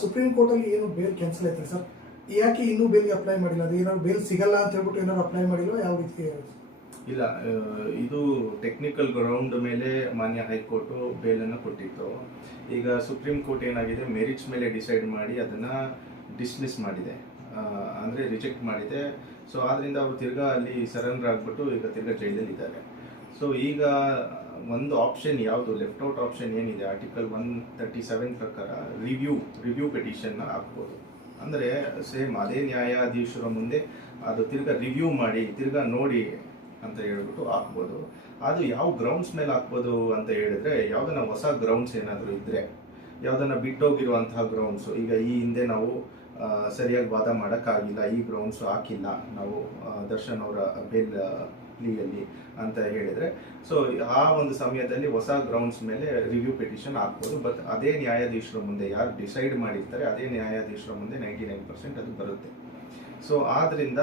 Supreme ಕೋರ್ಟಲ್ಲಿ ಏನು bail cancel ಆಯ್ತಾರೆ sir, ಯಾಕೆ ಇನ್ನೂ ಬೇಲ್ಗೆ ಅಪ್ಲೈ ಮಾಡಿಲ್ಲ? ಅದು ಏನಾದ್ರು ಬೇಲ್ ಸಿಗಲ್ಲ ಅಂತ ಹೇಳ್ಬಿಟ್ಟು ಏನಾದ್ರು ಅಪ್ಲೈ ಮಾಡಿಲ್ಲ? ಯಾವ ರೀತಿ? ಇಲ್ಲ, ಇದು ಟೆಕ್ನಿಕಲ್ ಗ್ರೌಂಡ್ ಮೇಲೆ ಮಾನ್ಯ ಹೈಕೋರ್ಟು ಬೇಲನ್ನು ಕೊಟ್ಟಿತ್ತು. ಈಗ ಸುಪ್ರೀಂ ಕೋರ್ಟ್ ಏನಾಗಿದೆ, ಮೆರಿಟ್ಸ್ ಮೇಲೆ ಡಿಸೈಡ್ ಮಾಡಿ ಅದನ್ನು ಡಿಸ್ಮಿಸ್ ಮಾಡಿದೆ, ಅಂದರೆ ರಿಜೆಕ್ಟ್ ಮಾಡಿದೆ. ಸೊ ಆದ್ದರಿಂದ ಅವರು ತಿರ್ಗಾ ಅಲ್ಲಿ ಸರೆಂಡರ್ ಆಗಿಬಿಟ್ಟು ಈಗ ತಿರ್ಗಾ ಜೈಲಲ್ಲಿದ್ದಾರೆ. ಸೊ ಈಗ ಒಂದು ಆಪ್ಷನ್ ಯಾವುದು ಲೆಫ್ಟ್ ಔಟ್ ಆಪ್ಷನ್ ಏನಿದೆ, ಆರ್ಟಿಕಲ್ 137 ಪ್ರಕಾರ ರಿವ್ಯೂ ಪಿಟಿಷನ್ನ ಹಾಕ್ಬೋದು. ಅಂದರೆ ಸೇಮ್ ಅದೇ ನ್ಯಾಯಾಧೀಶರ ಮುಂದೆ ಅದು ತಿರ್ಗಾ ರಿವ್ಯೂ ಮಾಡಿ ತಿರ್ಗಾ ನೋಡಿ ಅಂತ ಹೇಳ್ಬಿಟ್ಟು ಹಾಕ್ಬೋದು. ಅದು ಯಾವ ಗ್ರೌಂಡ್ಸ್ ಮೇಲೆ ಹಾಕ್ಬೋದು ಅಂತ ಹೇಳಿದ್ರೆ, ಯಾವುದನ್ನ ಹೊಸ ಗ್ರೌಂಡ್ಸ್ ಏನಾದರೂ ಇದ್ದರೆ, ಯಾವುದನ್ನ ಬಿಟ್ಟೋಗಿರುವಂತಹ ಗ್ರೌಂಡ್ಸು, ಈಗ ಈ ಹಿಂದೆ ನಾವು ಸರಿಯಾಗಿ ವಾದ ಮಾಡೋಕ್ಕಾಗಿಲ್ಲ, ಈ ಗ್ರೌಂಡ್ಸು ಹಾಕಿಲ್ಲ ನಾವು ದರ್ಶನ್ ಅವರ ಬೇಲ್ ಪ್ಲೀಯಲ್ಲಿ ಅಂತ ಹೇಳಿದರೆ, ಸೊ ಆ ಒಂದು ಸಮಯದಲ್ಲಿ ಹೊಸ ಗ್ರೌಂಡ್ಸ್ ಮೇಲೆ ರಿವ್ಯೂ ಪಿಟಿಷನ್ ಹಾಕ್ಬೋದು. ಬಟ್ ಅದೇ ನ್ಯಾಯಾಧೀಶರ ಮುಂದೆ ಯಾರು ಡಿಸೈಡ್ ಮಾಡಿರ್ತಾರೆ ಅದೇ ನ್ಯಾಯಾಧೀಶರ ಮುಂದೆ 99% ಅದು ಬರುತ್ತೆ. ಸೊ ಆದ್ದರಿಂದ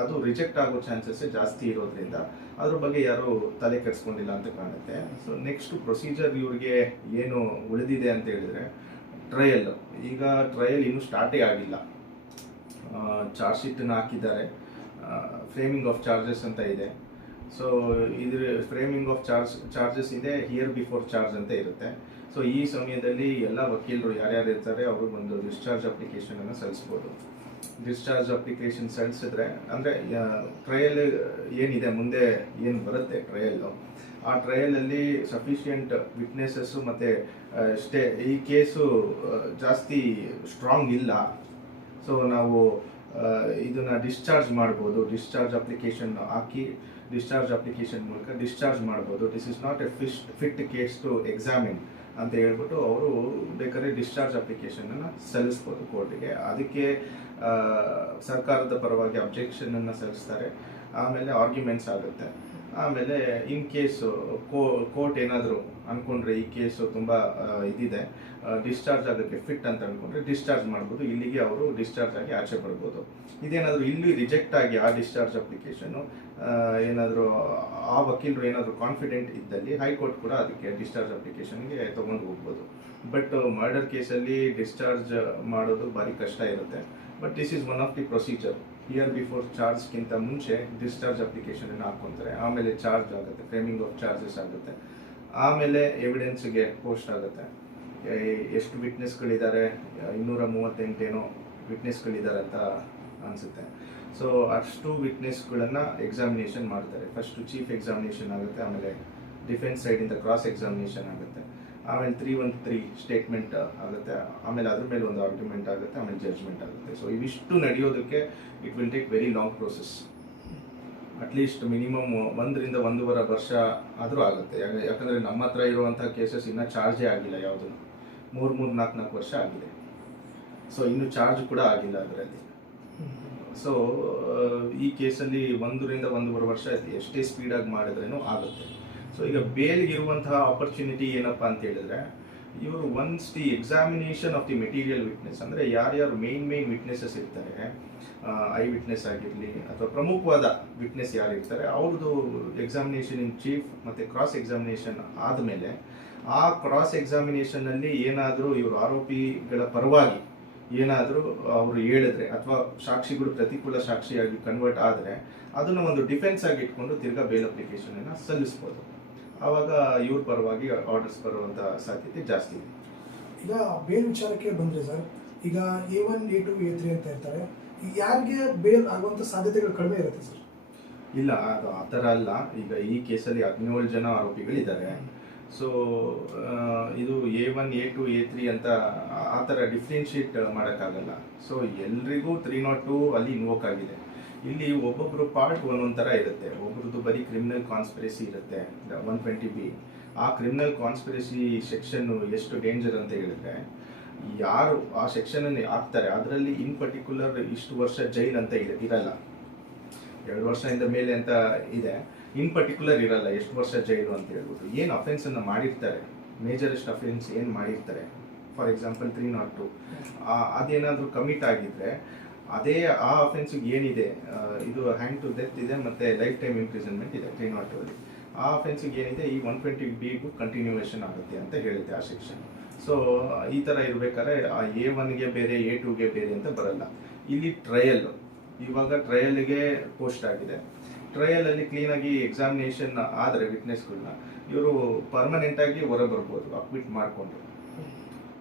ಅದು ರಿಜೆಕ್ಟ್ ಆಗೋ ಚಾನ್ಸಸ್ ಜಾಸ್ತಿ ಇರೋದ್ರಿಂದ ಅದ್ರ ಬಗ್ಗೆ ಯಾರು ತಲೆ ಕೆಡಿಸ್ಕೊಂಡಿಲ್ಲ ಅಂತ ಕಾಣುತ್ತೆ. ಸೊ ನೆಕ್ಸ್ಟ್ ಪ್ರೊಸೀಜರ್ ಇವ್ರಿಗೆ ಏನು ಉಳಿದಿದೆ ಅಂತ ಹೇಳಿದ್ರೆ ಟ್ರಯಲ್. ಈಗ ಟ್ರಯಲ್ ಇನ್ನೂ ಸ್ಟಾರ್ಟೇ ಆಗಿಲ್ಲ. ಚಾರ್ಜ್ ಶೀಟನ್ನು ಹಾಕಿದ್ದಾರೆ, ಫ್ರೇಮಿಂಗ್ ಆಫ್ ಚಾರ್ಜಸ್ ಅಂತ ಇದೆ. ಸೊ ಇದ್ರ ಫ್ರೇಮಿಂಗ್ ಆಫ್ ಚಾರ್ಜಸ್ ಇದೆ, ಹಿಯರ್ ಬಿಫೋರ್ ಚಾರ್ಜ್ ಅಂತ ಇರುತ್ತೆ. ಸೊ ಈ ಸಮಯದಲ್ಲಿ ಎಲ್ಲ ವಕೀಲರು ಯಾರ್ಯಾರು ಇರ್ತಾರೆ ಅವರು ಒಂದು ಡಿಸ್ಚಾರ್ಜ್ ಅಪ್ಲಿಕೇಶನನ್ನು ಸಲ್ಲಿಸ್ಬೋದು. ಡಿಸ್ಚಾರ್ಜ್ ಅಪ್ಲಿಕೇಶನ್ ಸಲ್ಲಿಸಿದ್ರೆ ಅಂದರೆ ಟ್ರಯಲ್ ಏನಿದೆ ಮುಂದೆ ಏನು ಬರುತ್ತೆ ಟ್ರಯಲ್ಲು, ಆ ಟ್ರಯಲಲ್ಲಿ ಸಫಿಷಿಯೆಂಟ್ ವಿಟ್ನೆಸಸ್ಸು ಮತ್ತು ಈ ಕೇಸು ಜಾಸ್ತಿ ಸ್ಟ್ರಾಂಗ್ ಇಲ್ಲ, ಸೊ ನಾವು ಇದನ್ನು ಡಿಸ್ಚಾರ್ಜ್ ಮಾಡ್ಬೋದು. ಡಿಸ್ಚಾರ್ಜ್ ಅಪ್ಲಿಕೇಶನ್ ಹಾಕಿ ಡಿಸ್ಚಾರ್ಜ್ ಅಪ್ಲಿಕೇಶನ್ ಮೂಲಕ ಡಿಸ್ಚಾರ್ಜ್ ಮಾಡ್ಬೋದು. This is not a fit case to examine ಅಂತ ಹೇಳ್ಬಿಟ್ಟು ಅವರು ಬೇಕಾದ್ರೆ ಡಿಸ್ಚಾರ್ಜ್ ಅಪ್ಲಿಕೇಶನನ್ನು ಸಲ್ಲಿಸ್ಬೋದು ಕೋರ್ಟಿಗೆ. ಅದಕ್ಕೆ ಸರ್ಕಾರದ ಪರವಾಗಿ ಅಬ್ಜೆಕ್ಷನನ್ನು ಸಲ್ಲಿಸ್ತಾರೆ, ಆಮೇಲೆ ಆರ್ಗ್ಯುಮೆಂಟ್ಸ್ ಆಗುತ್ತೆ. ಆಮೇಲೆ ಇನ್ ಕೇಸು ಕೋರ್ಟ್ ಏನಾದರೂ ಅಂದ್ಕೊಂಡ್ರೆ ಈ ಕೇಸು ತುಂಬ ಇದಿದೆ, ಡಿಸ್ಚಾರ್ಜ್ ಆಗೋಕ್ಕೆ ಫಿಟ್ ಅಂತ ಅಂದ್ಕೊಂಡ್ರೆ ಡಿಸ್ಚಾರ್ಜ್ ಮಾಡ್ಬೋದು. ಇಲ್ಲಿಗೆ ಅವರು ಡಿಸ್ಚಾರ್ಜ್ ಆಗಿ ಆಚೆ ಬರ್ಬೋದು. ಇದೇನಾದರೂ ಇಲ್ಲಿ ರಿಜೆಕ್ಟ್ ಆಗಿ ಆ ಡಿಸ್ಚಾರ್ಜ್ ಅಪ್ಲಿಕೇಶನು ಏನಾದರೂ ಆ ವಕೀಲರು ಏನಾದರೂ ಕಾನ್ಫಿಡೆಂಟ್ ಇದ್ದಲ್ಲಿ ಹೈಕೋರ್ಟ್ ಕೂಡ ಅದಕ್ಕೆ ಡಿಸ್ಚಾರ್ಜ್ ಅಪ್ಲಿಕೇಶನ್ಗೆ ತೊಗೊಂಡು ಹೋಗ್ಬೋದು. ಬಟ್ ಮರ್ಡರ್ ಕೇಸಲ್ಲಿ ಡಿಸ್ಚಾರ್ಜ್ ಮಾಡೋದು ಭಾರಿ ಕಷ್ಟ ಇರುತ್ತೆ. But this is one of the procedure. Here before ಚಾರ್ಜ್ಗಿಂತ ಮುಂಚೆ ಡಿಸ್ಚಾರ್ಜ್ ಅಪ್ಲಿಕೇಶನನ್ನು ಹಾಕ್ಕೊಂತಾರೆ, ಆಮೇಲೆ ಚಾರ್ಜ್ ಆಗುತ್ತೆ, ಫ್ರೇಮಿಂಗ್ ಆಫ್ ಚಾರ್ಜಸ್ ಆಗುತ್ತೆ, ಆಮೇಲೆ ಎವಿಡೆನ್ಸ್ಗೆ ಪೋಸ್ಟ್ ಆಗುತ್ತೆ. ಎಷ್ಟು ವಿಟ್ನೆಸ್ಗಳಿದ್ದಾರೆ, 238 ವಿಟ್ನೆಸ್ಗಳಿದ್ದಾರೆ ಅಂತ ಅನಿಸುತ್ತೆ. ಸೊ ಅಷ್ಟು ವಿಟ್ನೆಸ್ಗಳನ್ನು ಎಕ್ಸಾಮಿನೇಷನ್ ಮಾಡ್ತಾರೆ. ಫಸ್ಟು ಚೀಫ್ ಎಕ್ಸಾಮಿನೇಷನ್ ಆಗುತ್ತೆ, ಆಮೇಲೆ ಡಿಫೆನ್ಸ್ ಸೈಡಿಂದ ಕ್ರಾಸ್ ಎಕ್ಸಾಮಿನೇಷನ್ ಆಗುತ್ತೆ, ಆಮೇಲೆ 313 ಸ್ಟೇಟ್ಮೆಂಟ್ ಆಗುತ್ತೆ, ಆಮೇಲೆ ಅದ್ರ ಮೇಲೆ ಒಂದು ಆರ್ಗ್ಯುಮೆಂಟ್ ಆಗುತ್ತೆ, ಆಮೇಲೆ ಜಡ್ಜ್ಮೆಂಟ್ ಆಗುತ್ತೆ. ಸೊ ಇವಿಷ್ಟು ನಡೆಯೋದಕ್ಕೆ it will take very long process. At least minimum 1 ರಿಂದ 1.5 ವರ್ಷ ಆದರೂ ಆಗುತ್ತೆ. ಯಾಕಂದರೆ ನಮ್ಮ ಹತ್ರ ಇರುವಂಥ ಕೇಸಸ್ ಇನ್ನೂ ಚಾರ್ಜೇ ಆಗಿಲ್ಲ, ಯಾವುದೂ 3-4 ವರ್ಷ ಆಗಿದೆ. ಸೊ ಇನ್ನೂ ಚಾರ್ಜ್ ಕೂಡ ಆಗಿಲ್ಲ ಅದರಲ್ಲಿ. ಸೊ ಈ ಕೇಸಲ್ಲಿ 1 ರಿಂದ 1.5 ವರ್ಷ ಎಷ್ಟೇ ಸ್ಪೀಡಾಗಿ ಮಾಡಿದ್ರೂ ಆಗುತ್ತೆ. ಸೊ ಈಗ ಬೇಲ್ಗೆ ಇರುವಂತಹ ಆಪರ್ಚುನಿಟಿ ಏನಪ್ಪ ಅಂತ ಹೇಳಿದ್ರೆ, ಇವರು once the examination of the material witness, ಅಂದರೆ ಯಾರ್ಯಾರು ಮೇನ್ ವಿಟ್ನೆಸಸ್ ಇರ್ತಾರೆ, ಐ ವಿಟ್ನೆಸ್ ಆಗಿರಲಿ ಅಥವಾ ಪ್ರಮುಖವಾದ ವಿಟ್ನೆಸ್ ಯಾರು ಇರ್ತಾರೆ ಅವ್ರದ್ದು ಎಕ್ಸಾಮಿನೇಷನ್ ಇನ್ ಚೀಫ್ ಮತ್ತು ಕ್ರಾಸ್ ಎಕ್ಸಾಮಿನೇಷನ್ ಆದಮೇಲೆ, ಆ ಕ್ರಾಸ್ ಎಕ್ಸಾಮಿನೇಷನಲ್ಲಿ ಏನಾದರೂ ಇವರು ಆರೋಪಿಗಳ ಪರವಾಗಿ ಏನಾದರೂ ಅವರು ಹೇಳಿದ್ರೆ ಅಥವಾ ಸಾಕ್ಷಿಗಳು ಪ್ರತಿಕೂಲ ಸಾಕ್ಷಿಯಾಗಿ ಕನ್ವರ್ಟ್ ಆದರೆ ಅದನ್ನು ಒಂದು ಡಿಫೆನ್ಸ್ ಆಗಿ ಇಟ್ಕೊಂಡು ತಿರ್ಗಾ ಬೇಲ್ ಅಪ್ಲಿಕೇಶನನ್ನು ಸಲ್ಲಿಸ್ಬೋದು. ಆವಾಗ ಇವ್ರ ಪರವಾಗಿ ಆರ್ಡರ್ಸ್ ಬರುವಂಥ ಸಾಧ್ಯತೆ ಜಾಸ್ತಿ ಇದೆ. ಈಗ ಬೇಲ್ ವಿಚಾರಕ್ಕೆ ಬಂದರೆ ಸರ್, ಈಗ A1, A2, A3 ಅಂತ ಇರ್ತಾರೆ, ಯಾರಿಗೆ ಬೇಲ್ ಆಗುವಂಥ ಸಾಧ್ಯತೆಗಳು ಕಡಿಮೆ ಇರುತ್ತೆ ಸರ್? ಇಲ್ಲ, ಅದು ಆ ಥರ ಅಲ್ಲ. ಈಗ ಈ ಕೇಸಲ್ಲಿ 17 ಜನ ಆರೋಪಿಗಳಿದ್ದಾರೆ. ಸೊ ಇದು A1, A2, A3 ಅಂತ ಆ ಥರ ಡಿಫ್ರೆನ್ಶಿಯೇಟ್ ಮಾಡೋಕ್ಕಾಗಲ್ಲ. ಸೊ ಎಲ್ರಿಗೂ 302 ಅಲ್ಲಿ ಇನ್ವೋಕ್ ಆಗಿದೆ. ಇಲ್ಲಿ ಒಬ್ಬೊಬ್ಬರು ಪಾರ್ಟ್ ಒಂದೊಂದು ಥರ ಇರುತ್ತೆ. ಒಬ್ಬರದ್ದು ಬರೀ ಕ್ರಿಮಿನಲ್ ಕಾನ್ಸ್ಪಿರಸಿ ಇರುತ್ತೆ 120B. ಆ ಕ್ರಿಮಿನಲ್ ಕಾನ್ಸ್ಪಿರಸಿ ಸೆಕ್ಷನ್ನು ಎಷ್ಟು ಡೇಂಜರ್ ಅಂತ ಹೇಳಿದ್ರೆ, ಯಾರು ಆ ಸೆಕ್ಷನನ್ನು ಹಾಕ್ತಾರೆ ಅದರಲ್ಲಿ ಇನ್ ಪರ್ಟಿಕ್ಯುಲರ್ ಇಷ್ಟು ವರ್ಷ ಜೈಲ್ ಅಂತ ಇರಲ್ಲ, 2 ವರ್ಷದಿಂದ ಮೇಲೆ ಅಂತ ಇದೆ. ಇನ್ ಪರ್ಟಿಕ್ಯುಲರ್ ಇರಲ್ಲ ಎಷ್ಟು ವರ್ಷ ಜೈಲು ಅಂತ ಹೇಳ್ಬಿಟ್ಟು. ಏನು ಅಫೆನ್ಸನ್ನು ಮಾಡಿರ್ತಾರೆ, ಮೇಜರೆಸ್ಟ್ ಅಫೆನ್ಸ್ ಏನು ಮಾಡಿರ್ತಾರೆ, ಫಾರ್ ಎಕ್ಸಾಂಪಲ್ 302 ಅದೇನಾದರೂ ಕಮಿಟ್ ಆಗಿದ್ರೆ ಅದೇ ಆ ಅಫೆನ್ಸಿಗೆ ಏನಿದೆ, ಇದು ಹ್ಯಾಂಗ್ ಟು ಡೆತ್ ಇದೆ ಮತ್ತು ಲೈಫ್ ಟೈಮ್ ಇಂಪ್ರಿಸನ್ಮೆಂಟ್ ಇದೆ 302 ಅಲ್ಲಿ. ಆ ಅಫೆನ್ಸಿಗೆ ಏನಿದೆ ಈ 120B ಕಂಟಿನ್ಯೂಯೇಷನ್ ಆಗುತ್ತೆ ಅಂತ ಹೇಳುತ್ತೆ ಆ ಸೆಕ್ಷನ್. ಸೊ ಈ ಥರ ಇರಬೇಕಾದ್ರೆ ಆ A1ಗೆ ಬೇರೆ A2ಗೆ ಬೇರೆ ಅಂತ ಬರಲ್ಲ. ಇಲ್ಲಿ ಟ್ರಯಲ್, ಇವಾಗ ಟ್ರಯಲ್ಗೆ ಪೋಸ್ಟ್ ಆಗಿದೆ. ಟ್ರಯಲಲ್ಲಿ ಕ್ಲೀನಾಗಿ ಎಕ್ಸಾಮಿನೇಷನ್ ಆದರೆ ವಿಟ್ನೆಸ್ಗಳನ್ನ ಇವರು ಪರ್ಮನೆಂಟಾಗಿ ಹೊರ ಬರ್ಬೋದು ಅಕ್ವಿಟ್ ಮಾಡಿಕೊಂಡು.